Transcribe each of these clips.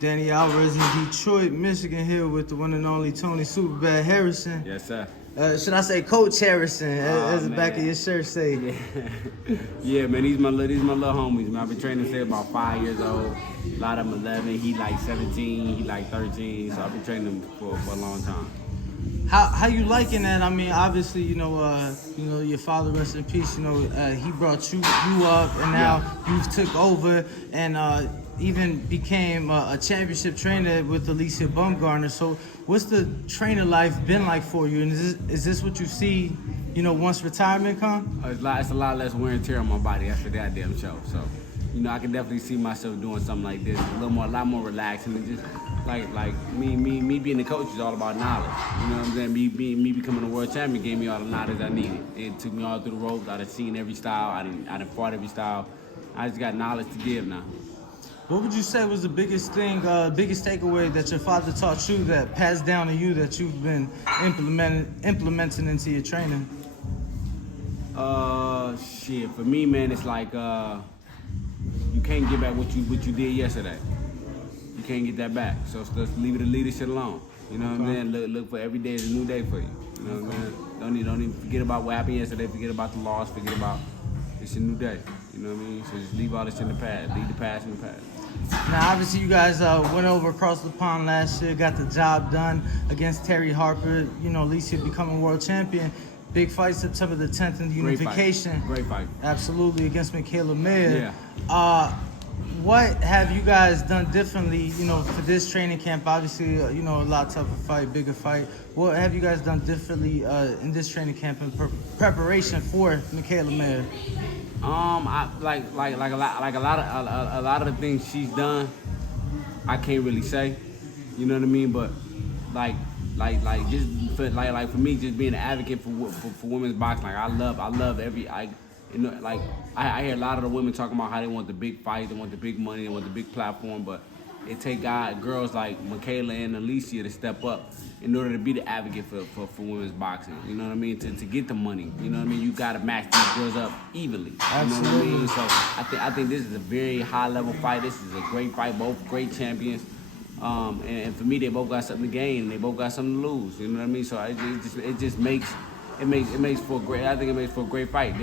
Danny Alvarez in Detroit, Michigan here with the one and only Tony Superbad Harrison. Yes, sir. Should I say Coach Harrison, as the back of your shirt say? Yeah, yeah, man, these my little homies, man. I've been training since about 5 years old. A lot of them 11. He like 17. He like 13. So I've been training them for a long time. How you liking that? I mean, obviously, you know, your father, rest in peace. You know, he brought you up, and now you've took over and even became a championship trainer with Mayer-Baumgardner. So, what's the trainer life been like for you? And is this what you see, you know, once retirement come? It's a lot less wear and tear on my body after that damn show. So, you know, I can definitely see myself doing something like this, a lot more relaxing, and just like me being the coach is all about knowledge. You know what I'm saying? Me becoming a world champion gave me all the knowledge I needed. It took me all through the ropes. I've seen every style. I done fought every style. I just got knowledge to give now. What would you say was the biggest thing, biggest takeaway that your father taught you that passed down to you that you've been implementing into your training? Shit. For me, man, it's like you can't get back what you did yesterday. You can't get that back. So let's leave the shit alone. You know what I'm saying? Look for every day is a new day for you. You know what I'm saying? Don't even forget about what happened yesterday. Forget about the loss. Forget about it's a new day. You know what I mean? So just leave all this in the past. Leave the past in the past. Now, obviously, you guys went over across the pond last year, got the job done against Terry Harper. You know, Alicia becoming world champion. Big fight September the 10th in the unification. Great fight. Absolutely, against Michaela Mayer. Yeah. What have you guys done differently, you know, for this training camp? Obviously, you know, a lot tougher fight, bigger fight. What have you guys done differently in this training camp in preparation for Michaela Mayer? I like a lot of the things she's done, I can't really say. You know what I mean? But like for me, just being an advocate for women's boxing, like I love every you know, like I hear a lot of the women talking about how they want the big fight, they want the big money, they want the big platform, but it take girls like Michaela and Alicia to step up in order to be the advocate for women's boxing. You know what I mean? To get the money. You know what I mean? You gotta match these girls up evenly. Absolutely. You know what I mean? So I think this is a very high level fight. This is a great fight. Both great champions. And for me, they both got something to gain. And they both got something to lose. You know what I mean? So it makes for a great. I think it makes for a great fight.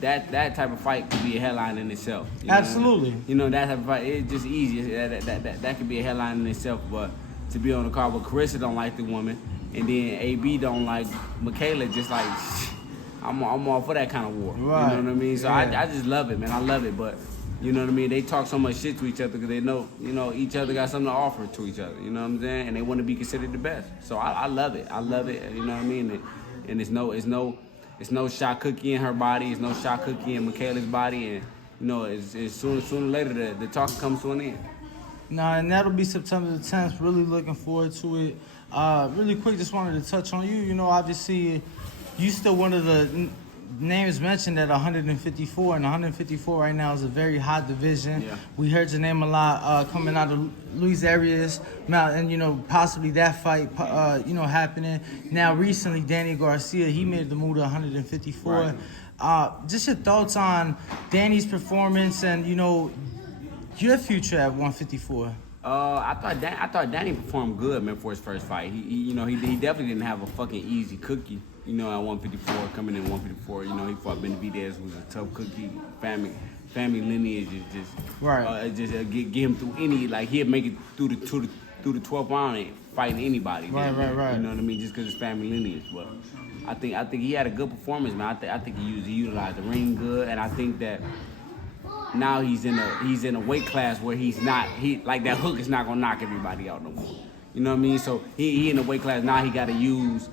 That type of fight could be a headline in itself. Absolutely. You know, that type of fight, it's just easy. That could be a headline in itself. But to be on the card with Carissa don't like the woman, and then AB don't like Michaela, just like I'm all for that kind of war. Right. You know what I mean? So yeah. I just love it, man. I love it. But you know what I mean? They talk so much shit to each other because they know, you know, each other got something to offer to each other. You know what I'm saying? And they want to be considered the best. So I love it. I love it. You know what I mean? And it's no shot cookie in her body. It's no shot cookie in Michaela's body. And you know, it's sooner or later the talk comes to an end. Nah, and that'll be September the 10th. Really looking forward to it. Really quick, just wanted to touch on you. You know, obviously, you still one of the names mentioned at 154, and 154 right now is a very hot division. Yeah. We heard your name a lot coming out of Luis Arias, and you know, possibly that fight, you know, happening. Now, recently, Danny Garcia, he made the move to 154. Right. Just your thoughts on Danny's performance and, you know, your future at 154. I thought Danny performed good, man, for his first fight. He definitely didn't have a fucking easy cookie. You know, at 154, coming in 154, you know, he fought Benavidez, who's a tough cookie. Family lineage is just right. Get him through any, like he'd make it through the 12th round and fighting anybody. Right. You know what I mean? Just because it's family lineage. But I think he had a good performance, man. I think he utilized the ring good, and I think that now he's in a weight class where like that hook is not gonna knock everybody out no more. You know what I mean? So he in a weight class now. He got to use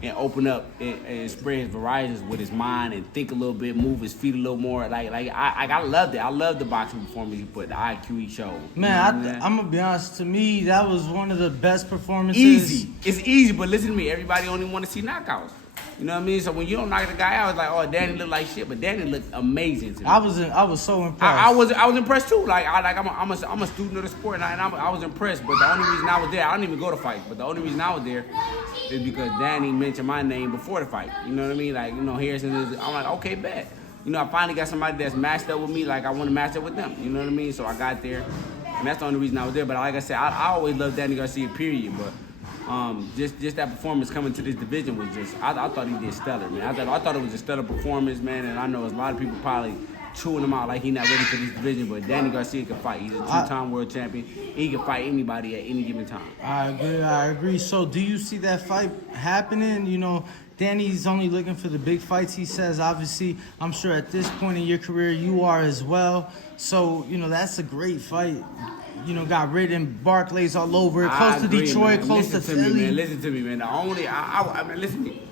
and open up and spread his varieties with his mind and think a little bit, move his feet a little more. I loved it. I loved the boxing performance he put, the IQ he showed. Man, I'm gonna be honest. To me, that was one of the best performances. Easy. It's easy, but listen to me. Everybody only want to see knockouts. You know what I mean? So when you don't knock the guy out, it's like, oh, Danny looked like shit, but Danny looked amazing to me. I was so impressed. I was impressed too. I'm a student of the sport, and I was impressed. But the only reason I was there, I don't even go to fight. But the only reason I was there is because Danny mentioned my name before the fight. You know what I mean? Like, you know, Harrison is. I'm like, okay, bet. You know, I finally got somebody that's matched up with me. Like I want to match up with them. You know what I mean? So I got there. and that's the only reason I was there. But like I said, I always loved Danny Garcia, period. But just that performance coming to this division was just, I thought he did stellar, man. I thought it was a stellar performance, man. And I know a lot of people probably chewing him out like he's not ready for this division, but Danny Garcia can fight. He's a two-time world champion. He can fight anybody at any given time. I agree. So do you see that fight happening? You know, Danny's only looking for the big fights, he says. Obviously, I'm sure at this point in your career, you are as well. So, you know, that's a great fight. You know, got ridden Barclays all over it, close to Detroit, close to Philly. Listen to me, man. I mean, listen to me.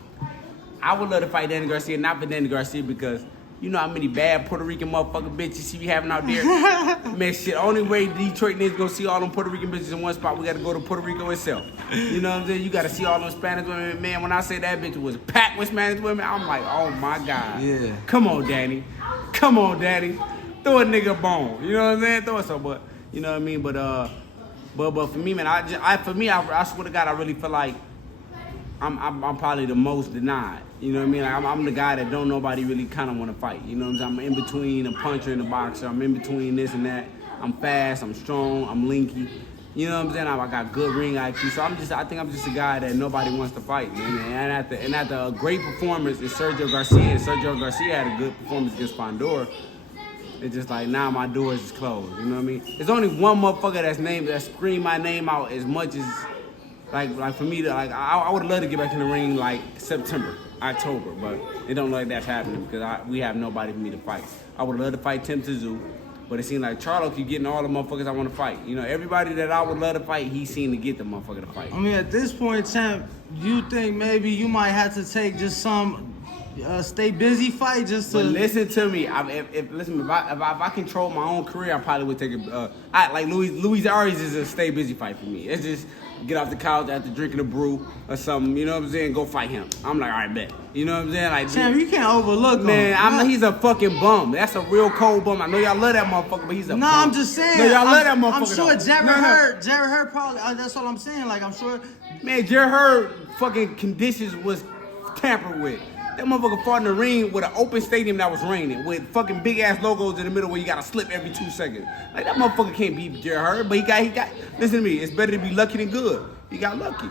I would love to fight Danny Garcia, not for Danny Garcia, because you know how many bad Puerto Rican motherfucking bitches she be having out there? Man, shit, only way Detroit niggas gonna see all them Puerto Rican bitches in one spot, we gotta go to Puerto Rico itself. You know what I'm saying? You gotta see all them Spanish women. Man, when I say that bitch was packed with Spanish women, I'm like, oh my God. Yeah. Come on, Danny. Come on, Danny. Throw a nigga a bone. You know what I'm saying? Throw it so, but, you know what I mean? But for me, man, I swear to God, I really feel like I'm probably the most denied. You know what I mean? Like, I'm the guy that don't nobody really kind of want to fight. You know what I'm saying? I'm in between a puncher and a boxer. I'm in between this and that. I'm fast. I'm strong. I'm linky. You know what I'm saying? I got good ring IQ. So I think I'm just a guy that nobody wants to fight, man. And after a great performance in Sergio Garcia, and Sergio Garcia had a good performance against Fundora, it's just like, now my doors is closed. You know what I mean? There's only one motherfucker that screamed my name out as much as, like for me to, like, I would love to get back in the ring like September, October, but it don't look like that's happening because we have nobody for me to fight. I would love to fight Tim Tszyu, but it seems like Charlo keep getting all the motherfuckers I want to fight. You know, everybody that I would love to fight, he seemed to get the motherfucker to fight. I mean, at this point, champ, you think maybe you might have to take just some stay busy fight just to... But listen to me. If I control my own career, I probably would take it. Like Luis Arias is a stay busy fight for me. It's just get off the couch after drinking a brew or something. You know what I'm saying? Go fight him. I'm like, all right, bet. You know what I'm saying? Like, champ, you can't overlook him. Man, he's a fucking bum. That's a real cold bum. I know y'all love that motherfucker, but he's a bum. No, I'm just saying. No, y'all love that motherfucker. I'm sure though. Jared Hurd probably. That's all I'm saying. Like, I'm sure. Man, Jared Hurd fucking conditions was tampered with. That motherfucker fought in the ring with an open stadium that was raining, with fucking big ass logos in the middle where you gotta slip every 2 seconds. Like, that motherfucker can't beat Jared Hurd, but he got. Listen to me, it's better to be lucky than good. He got lucky,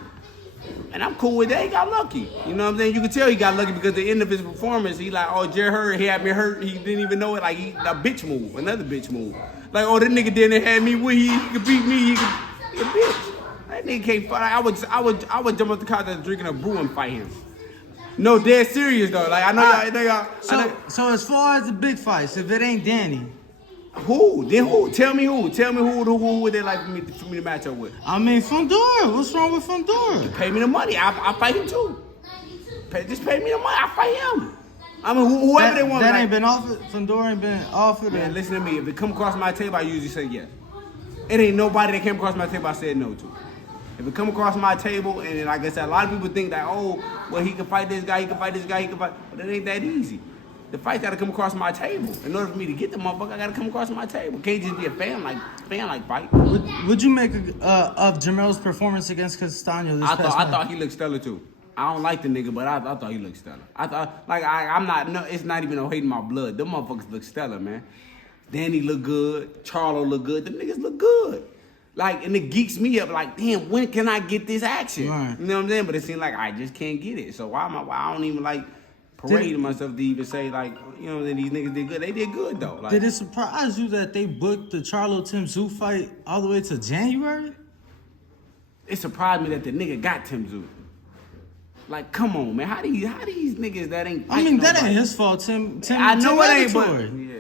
and I'm cool with that. He got lucky. You know what I'm saying? You can tell he got lucky because the end of his performance, he like, oh, Jared Hurd, he had me hurt. He didn't even know it. Like, a bitch move, another bitch move. Like, oh, that nigga didn't have me. Where he could beat me. He a bitch. That nigga can't fight. I would jump up the couch after drinking a brew and fight him. No, dead serious though. Like, I know y'all. So as far as the big fights, if it ain't Danny, who? Then who? Tell me who. Tell me who would they like for me to match up with? I mean, Fundora. What's wrong with Fundora? Pay me the money. I fight him too. Just pay me the money. I fight him. I mean, whoever they want. That ain't been offered. Fundora ain't been offered. Man, listen to me. If it come across my table, I usually say yes. It ain't nobody that came across my table I said no to. If it come across my table, and like I said, a lot of people think that, oh, well, he can fight this guy, he can fight this guy, he can fight, but it ain't that easy. The fight gotta come across my table. In order for me to get the motherfucker, I gotta come across my table. Can't just be a fan like fight. Would you make of Jamel's performance against Castaño this past night? I thought he looked stellar too. I don't like the nigga, but I thought he looked stellar. I thought, like, it's not even no hate in my blood. Them motherfuckers look stellar, man. Danny look good, Charlo look good, them niggas look good. Like, and it geeks me up, like, damn, when can I get this action? Right. You know what I'm saying? But it seems like I just can't get it. So why I don't even, like, parade myself to even say, like, you know, that these niggas did good. They did good, though. Like, did it surprise you that they booked the Charlo-Tim Tszyu fight all the way to January? It surprised me that the nigga got Tim Tszyu. Like, come on, man. How these niggas that ain't... I mean, that ain't his fault, Tim. I know it ain't, but... Yeah.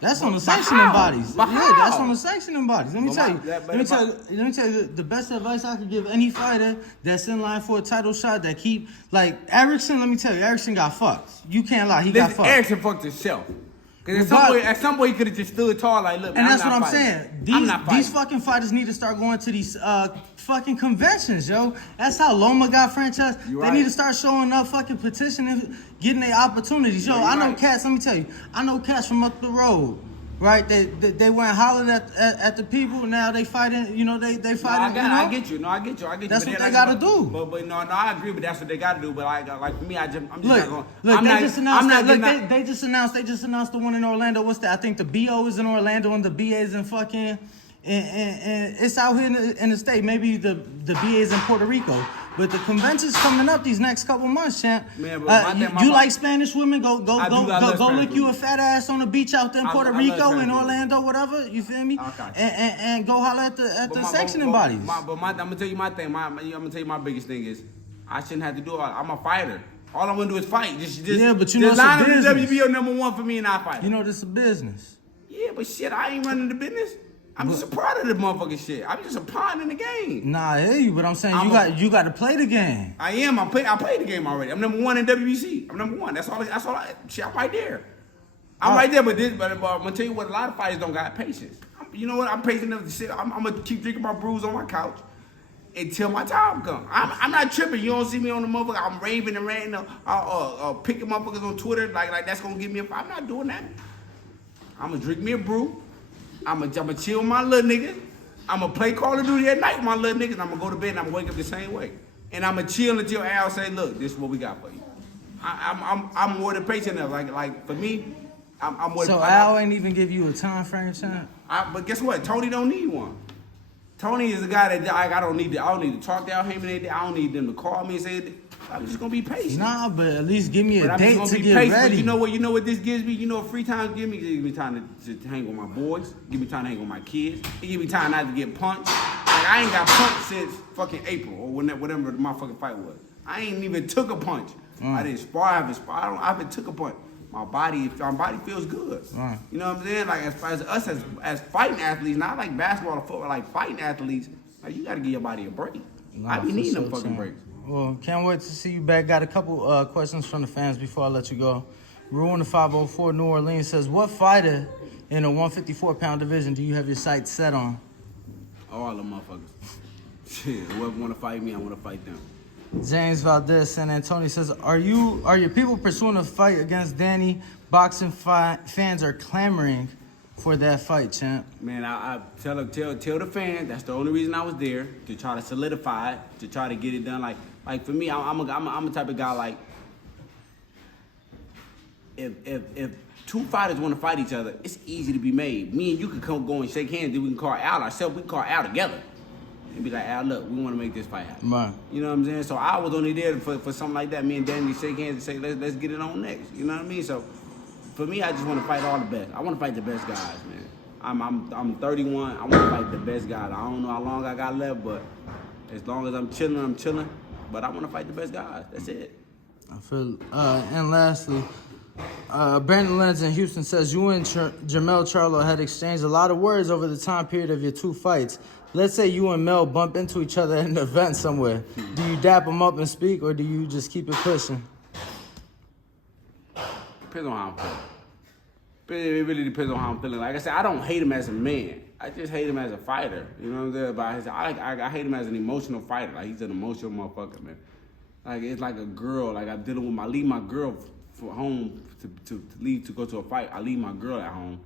That's on the sanctioning bodies. Yeah, that's on the sanctioning bodies. Let me tell you, the best advice I could give any fighter that's in line for a title shot that keep, like, Erickson, let me tell you, Erickson got fucked. You can't lie, he got fucked. Erickson fucked himself. Because at some point he could have just stood tall, like, look, man, and that's what I'm saying. These fucking fighters need to start going to these fucking conventions, yo. That's how Loma got franchised. They need to start showing up, fucking petitioning, getting their opportunities. Yo, I know cats, let me tell you, I know cats from up the road, right? They went hollering at the people, now they fighting, you know, they fighting. No, I get you. That's what they gotta do. But no, I agree, but that's what they gotta do. But like for me, I'm just not going. Look, they just announced the one in Orlando. What's that? I think the BO is in Orlando and the BA is in fucking and it's out here in the state. Maybe the BA's in Puerto Rico. But the convention's coming up these next couple months, champ. Man, but you like Spanish women? Go Spanish lick you a women. fat ass on the beach out there in Puerto I Rico love and Spanish Orlando, whatever. You feel me? Okay. And go holler at the sectioning bodies. I'm gonna tell you my thing. I'm gonna tell you my biggest thing is I shouldn't have to do it. I'm a fighter. All I'm gonna do is fight. Just Yeah, but you know it's line a up the business. WBO #1 for me and I fight. You know this is a business. Yeah, but shit, I ain't running the business. I'm just a part of the motherfucking shit. I'm just a pawn in the game. Nah, I hear you, but I'm saying you got to play the game. I am. I played the game already. I'm #1 in WBC. I'm #1. That's all. Shit, I'm right there. I'm right there. But I'm gonna tell you what. A lot of fighters don't got patience. You know what? I'm patient enough to sit. I'm gonna keep drinking my brews on my couch until my time comes. I'm not tripping. You don't see me on the motherfucker. I'm raving and ranting, picking motherfuckers on Twitter like that's gonna give me a fight. I'm not doing that. I'm gonna drink me a brew. I'm gonna chill with my little niggas. I'm gonna play Call of Duty at night with my little niggas. I'm gonna go to bed and I'm gonna wake up the same way. And I'm gonna chill until Al say, "Look, this is what we got for you." I'm more than patient enough. Like for me, I'm more. So Al ain't even give you a time frame, champ. But guess what? Tony don't need one. Tony is the guy that I don't need to talk to Al Heyman. I don't need them to call me and say. I'm just gonna be patient. Nah, but at least give me a But date to get ready. But you know what this gives me? You know what free time gives me? It gives me time to hang with my boys. Give me time to hang with my kids. It gives me time not to get punched. Like I ain't got punched since fucking April or whatever the motherfucking fight was. I ain't even took a punch. I didn't spar. I haven't took a punch. My body feels good. You know what I'm saying? Like as far as us as fighting athletes, not like basketball or football, like fighting athletes, like you gotta give your body a break. I be needing them fucking breaks. Well, can't wait to see you back. Got a couple questions from the fans before I let you go. Ruin the 504 New Orleans says, what fighter in the 154-pound division do you have your sights set on? All them motherfuckers. Shit, whoever want to fight me, I want to fight them. James Valdez, San Antonio says, are your people pursuing a fight against Danny? Boxing fans are clamoring for that fight, champ. Man, I tell the fans that's the only reason I was there, to try to solidify it, to try to get it done. Like for me, I'm a type of guy like if two fighters want to fight each other, it's easy to be made. Me and you can go and shake hands, then we can call Al ourselves. We can call Al together and be like, Al, look, we want to make this fight happen. Right. You know what I'm saying? So I was only there for something like that. Me and Danny shake hands and say, let's get it on next. You know what I mean? So for me, I just want to fight all the best. I want to fight the best guys, man. I'm 31. I want to fight the best guys. I don't know how long I got left, but as long as I'm chilling. But I want to fight the best guys. That's it. I feel. And lastly, Brandon Lenz in Houston says you and Jermell Charlo had exchanged a lot of words over the time period of your two fights. Let's say you and Mel bump into each other at an event somewhere. Do you dap them up and speak, or do you just keep it pushing? Depends on how I'm feeling. It really depends on how I'm feeling. Like I said, I don't hate him as a man. I just hate him as a fighter. You know what I'm saying? I hate him as an emotional fighter. Like he's an emotional motherfucker, man. Like it's like a girl. Like I'm dealing with I leave my girl for home to leave to go to a fight. I leave my girl at home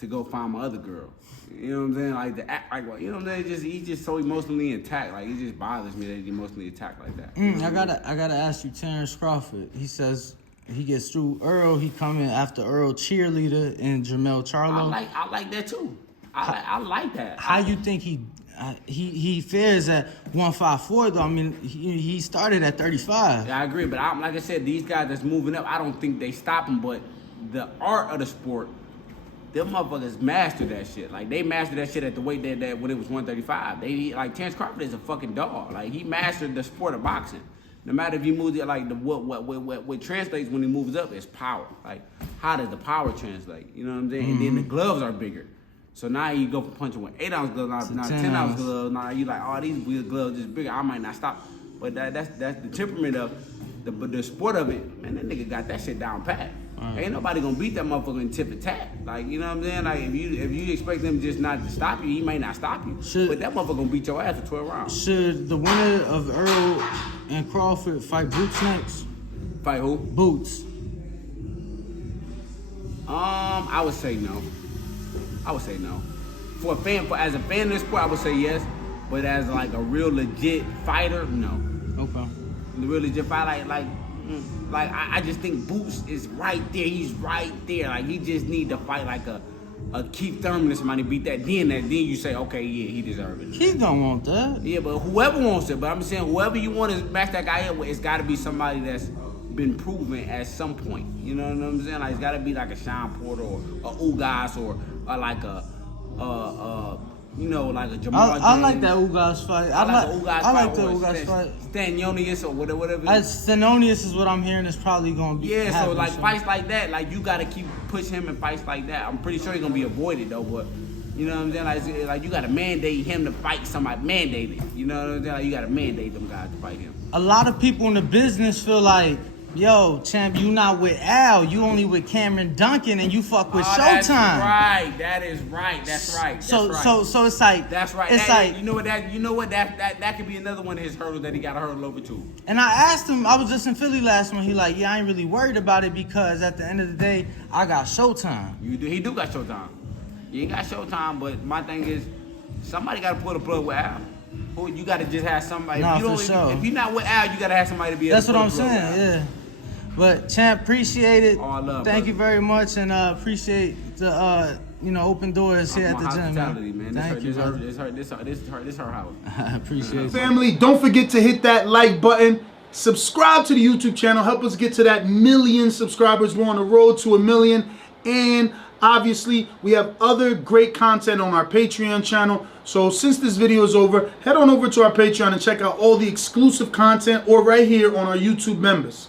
to go find my other girl. You know what I'm saying? Like the act, like you know what I'm saying? He's just so emotionally attacked. Like it just bothers me that he's emotionally attacked like that. I gotta ask you, Terrence Crawford. He says he gets through Earl. He coming after Earl cheerleader and Jermell Charlo. I like that too. I like that. How you think he fares at 154 though? I mean, he started at 35. Yeah, I agree. But like I said, these guys that's moving up, I don't think they stop them. But the art of the sport, them motherfuckers mastered that shit. Like they mastered that shit at the weight that when it was 135. They like Terrence Crawford is a fucking dog. Like he mastered the sport of boxing. No matter if he moves it, like what translates when he moves up is power. Like how does the power translate? You know what I'm saying? And then the gloves are bigger. So now you go from punching with 8-ounce gloves, now 10-ounce gloves. Now you like, oh, these gloves is bigger. I might not stop. But that's the temperament of the sport of it. Man, that nigga got that shit down pat. Ain't nobody gonna beat that motherfucker in tip and tap. Like, you know what I'm saying? Like if you expect them just not to stop you, he may not stop you. But that motherfucker gonna beat your ass for 12 rounds. Should the winner of Earl and Crawford fight Boots next? Fight who? Boots. I would say no. As a fan of this sport, I would say yes. But as like a real legit fighter, no. Okay. The real legit fighter, I just think Boots is right there. He's right there. Like he just need to fight like a Keith Thurman or somebody beat that, then you say, okay, yeah, he deserves it. Keith don't want that. Yeah, but whoever wants it. But I'm saying whoever you want to match that guy up with, it's got to be somebody that's been proven at some point. You know what I'm saying? Like it's got to be like a Sean Porter or a Ugas or like a like a Jamal James. I like that Ugas fight. I like the Ugas fight. Stanionis or whatever. Stanonius is what I'm hearing is probably going to be. Yeah, so like fights like that, like you got to keep push him in fights like that. I'm pretty sure he's going to be avoided though, but you know what I'm saying? Like you got to mandate him to fight somebody. Mandate it. You know what I'm saying? Like you got to mandate them guys to fight him. A lot of people in the business feel like, yo, champ, you not with Al, you only with Cameron Duncan, and you fuck with Showtime. That's right. That is right. That's right. So it's like that's right. It's like you know what that could be another one of his hurdles that he got to hurdle over too. And I asked him, I was just in Philly last month. He like, yeah, I ain't really worried about it because at the end of the day, I got Showtime. He do got Showtime. You ain't got Showtime, but my thing is, somebody got to pull the plug with Al. You got to just have somebody. Nah, if you're not with Al, you got to have somebody to be able to pull the plug. That's what I'm saying. Yeah. But champ, appreciate it. All love. Thank you very much, and appreciate the open doors here at the gym, man. Thank you. This her house. I appreciate it. Family, don't forget to hit that like button. Subscribe to the YouTube channel. Help us get to that 1 million subscribers. We're on the road to 1 million. And obviously, we have other great content on our Patreon channel. So since this video is over, head on over to our Patreon and check out all the exclusive content or right here on our YouTube members.